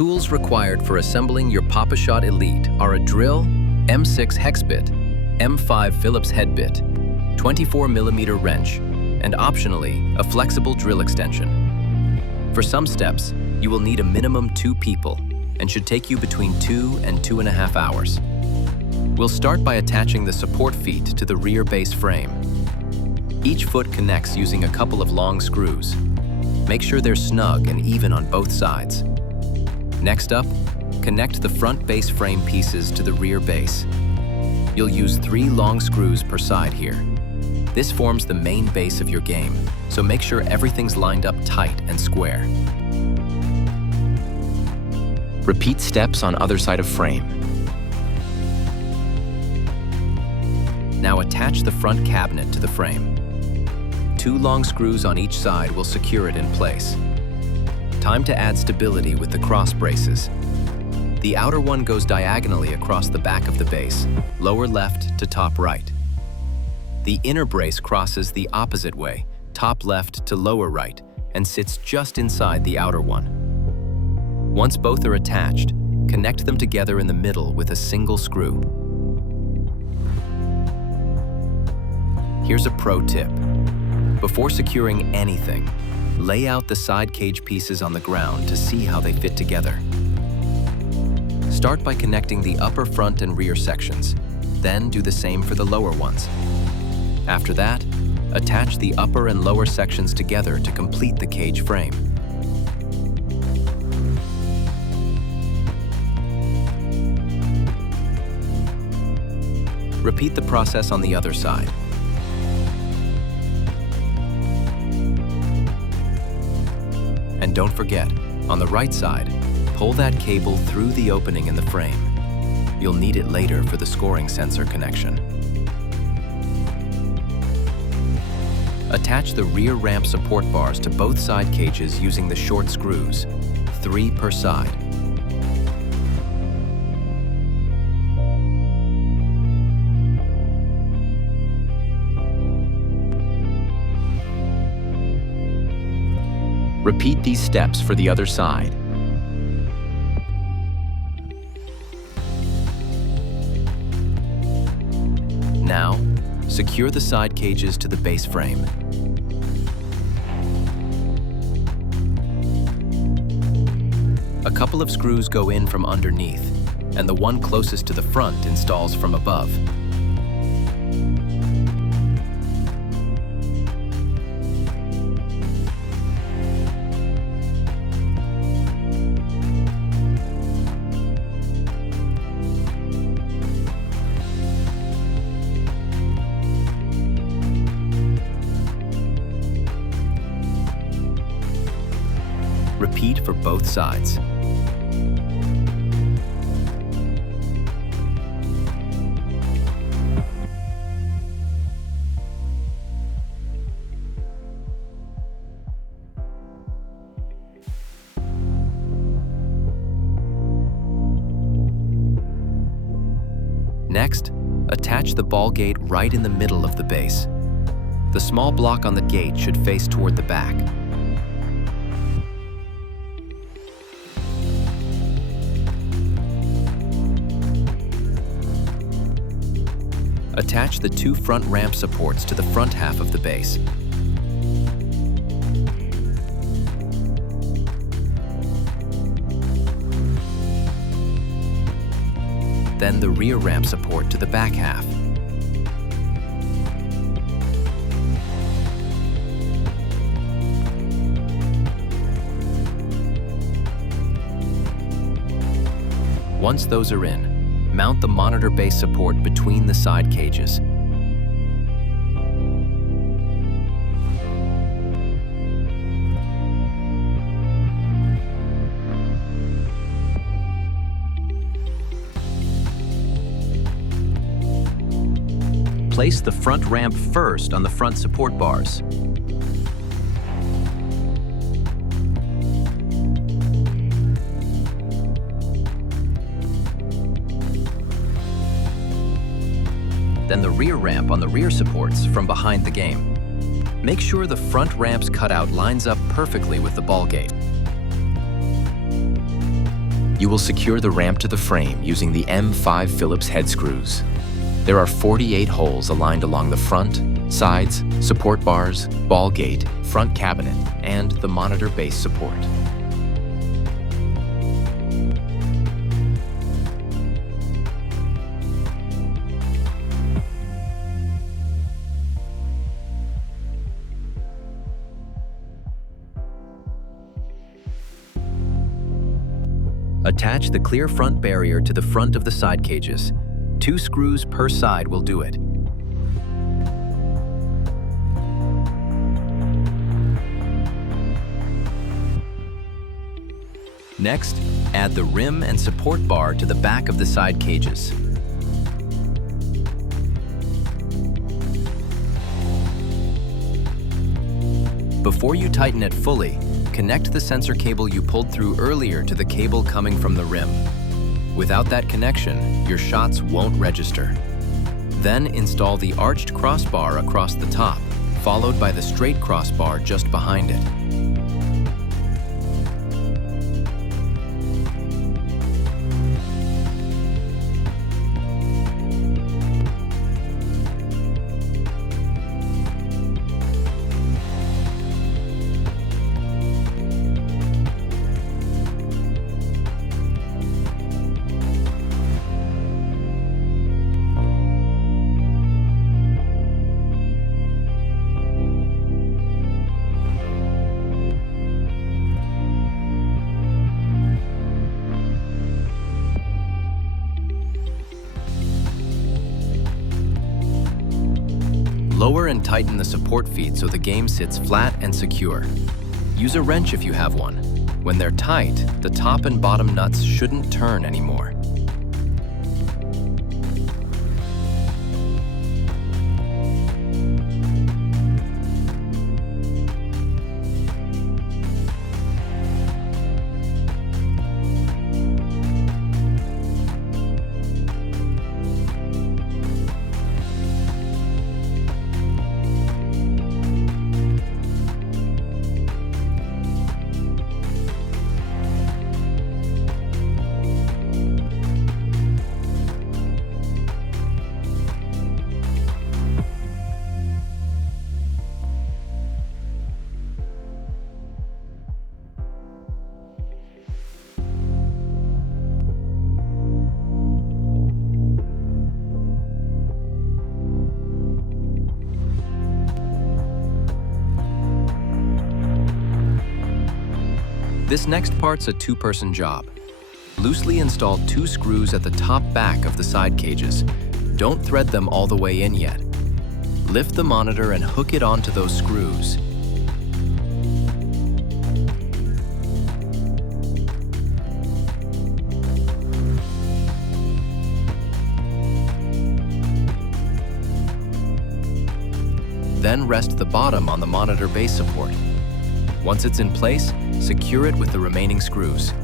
tools required for assembling your Papa-Shot Elite are a drill, M6 hex bit, M5 Phillips head bit, 24mm wrench, and optionally, a flexible drill extension. For some steps, you will need a minimum 2 people and should take you between 2 and 2.5 hours. We'll start by attaching the support feet to the rear base frame. Each foot connects using a couple of long screws. Make sure they're snug and even on both sides. Next up, connect the front base frame pieces to the rear base. You'll use 3 long screws per side here. This forms the main base of your game, so make sure everything's lined up tight and square. Repeat steps on other side of frame. Now attach the front cabinet to the frame. 2 long screws on each side will secure it in place. Time to add stability with the cross braces. The outer one goes diagonally across the back of the base, lower left to top right. The inner brace crosses the opposite way, top left to lower right, and sits just inside the outer one. Once both are attached, connect them together in the middle with a single screw. Here's a pro tip. Before securing anything, lay out the side cage pieces on the ground to see how they fit together. Start by connecting the upper front and rear sections, then do the same for the lower ones. After that, attach the upper and lower sections together to complete the cage frame. Repeat the process on the other side. And don't forget, on the right side, pull that cable through the opening in the frame. You'll need it later for the scoring sensor connection. Attach the rear ramp support bars to both side cages using the short screws, 3 per side. Repeat these steps for the other side. Now, secure the side cages to the base frame. A couple of screws go in from underneath, and the one closest to the front installs from above. Repeat for both sides. Next, attach the ball gate right in the middle of the base. The small block on the gate should face toward the back. Attach the 2 front ramp supports to the front half of the base. Then the rear ramp support to the back half. Once those are in, mount the monitor base support between the side cages. Place the front ramp first on the front support bars. Then the rear ramp on the rear supports from behind the game. Make sure the front ramp's cutout lines up perfectly with the ball gate. You will secure the ramp to the frame using the M5 Phillips head screws. There are 48 holes aligned along the front, sides, support bars, ball gate, front cabinet, and the monitor base support. Attach the clear front barrier to the front of the side cages. 2 screws per side will do it. Next, add the rim and support bar to the back of the side cages. Before you tighten it fully, connect the sensor cable you pulled through earlier to the cable coming from the rim. Without that connection, your shots won't register. Then install the arched crossbar across the top, followed by the straight crossbar just behind it. Lower and tighten the support feet so the game sits flat and secure. Use a wrench if you have one. When they're tight, the top and bottom nuts shouldn't turn anymore. This next part's a 2-person job. Loosely install 2 screws at the top back of the side cages. Don't thread them all the way in yet. Lift the monitor and hook it onto those screws. Then rest the bottom on the monitor base support. Once it's in place, secure it with the remaining screws.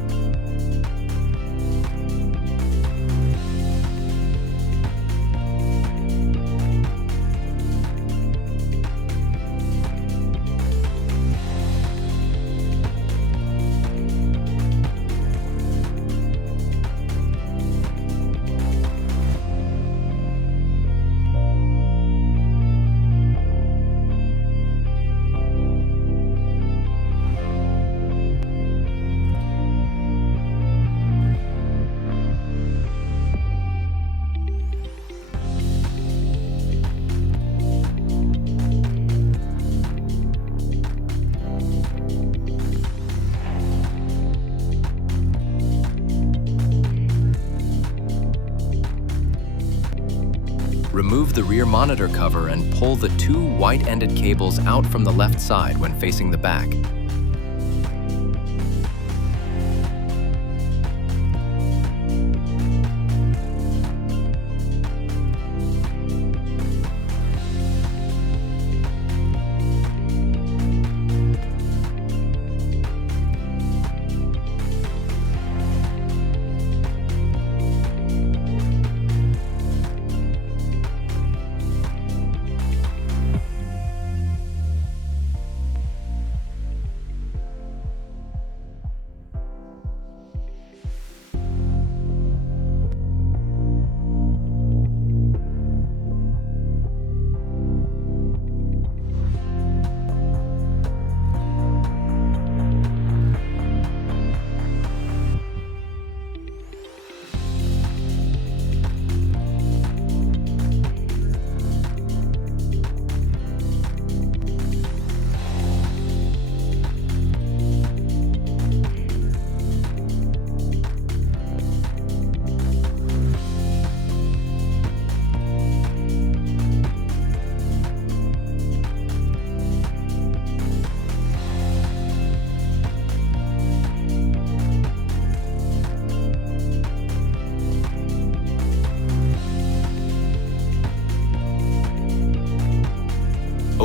Remove the rear monitor cover and pull the 2 white-ended cables out from the left side when facing the back.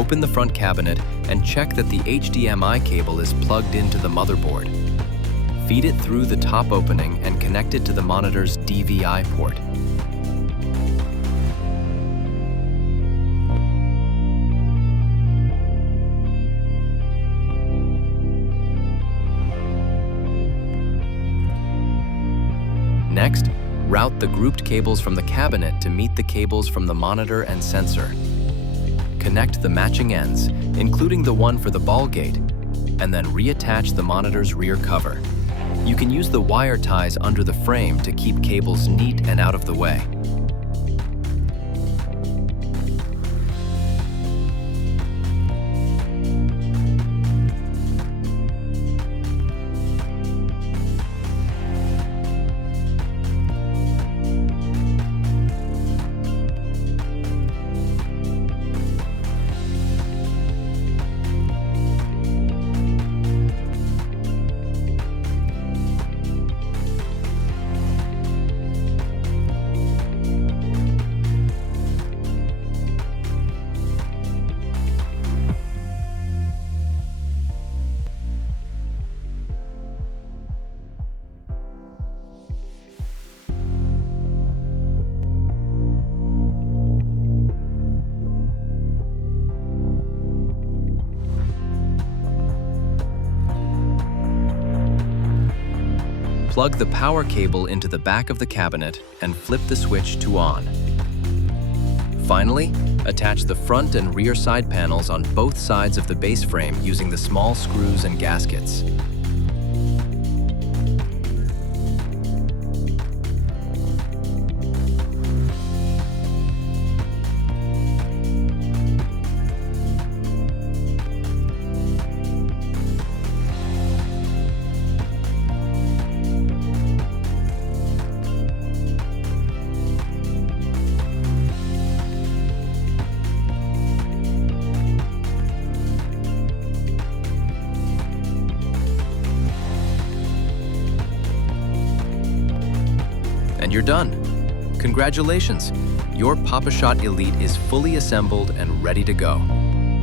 open the front cabinet and check that the HDMI cable is plugged into the motherboard. Feed it through the top opening and connect it to the monitor's DVI port. Next, route the grouped cables from the cabinet to meet the cables from the monitor and sensor. Connect the matching ends, including the one for the ball gate, and then reattach the monitor's rear cover. You can use the wire ties under the frame to keep cables neat and out of the way. Plug the power cable into the back of the cabinet and flip the switch to on. Finally, attach the front and rear side panels on both sides of the base frame using the small screws and gaskets. And you're done. Congratulations! Your Papa-Shot Elite is fully assembled and ready to go.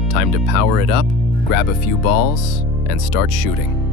Time to power it up, grab a few balls, and start shooting.